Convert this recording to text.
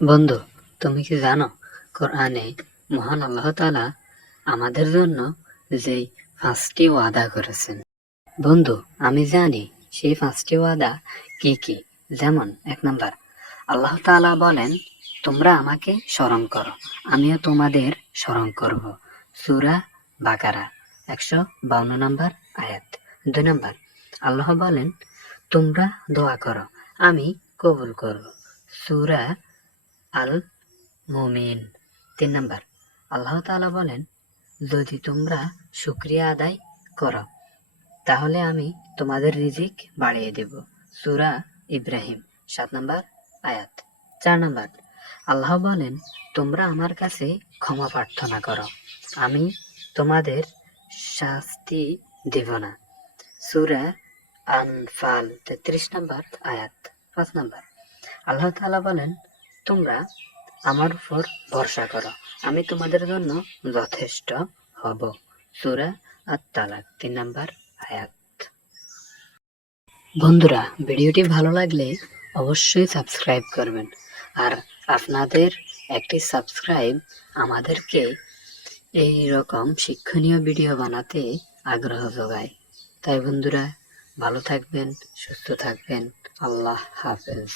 বন্ধু, তুমি কি জানো কোরআনে মহান আল্লাহ তাআলা আমাদের জন্য যেই 5টি ওয়াদা করেছেন? বন্ধু, আমি জানি সেই 5টি ওয়াদা কি কি। যেমন 1 নাম্বার, আল্লাহ তাআলা বলেন, তোমরা আমাকে স্মরণ করো, আমিও তোমাদের স্মরণ করব। সূরা বাকারা 152 নম্বর আয়াত। 2 নাম্বার, আল্লাহ বলেন, তোমরা দোয়া করো, আমি কবুল করব। সূরা আল মুমিন 3 নাম্বার, আল্লাহ তাআলা বলেন, যদি তোমরা শুকরিয়া আদায় করো তাহলে আমি তোমাদের রিজিক বাড়িয়ে দেব। সূরা ইব্রাহিম 7 নাম্বার আয়াত। 4 নাম্বার, আল্লাহ বলেন, তোমরা আমার কাছে ক্ষমা প্রার্থনা করো, আমি তোমাদের শাস্তি দেব না। সূরা আনফাল 33 নাম্বার আয়াত। 5 নাম্বার, আল্লাহ তাআলা বলেন, তোমরা আমার উপর ভরসা করো, আমি তোমাদের জন্য যথেষ্ট হব। সূরা আত-তালাক 3 নাম্বার আয়াত। বন্ধুরা, ভিডিওটি ভালো লাগলে অবশ্যই সাবস্ক্রাইব করবেন। আর আপনাদের একটি সাবস্ক্রাইব আমাদেরকে এই রকম শিক্ষণীয় ভিডিও বানাতে আগ্রহ যোগায়। তাই বন্ধুরা, ভালো থাকবেন, সুস্থ থাকবেন। আল্লাহ হাফেজ।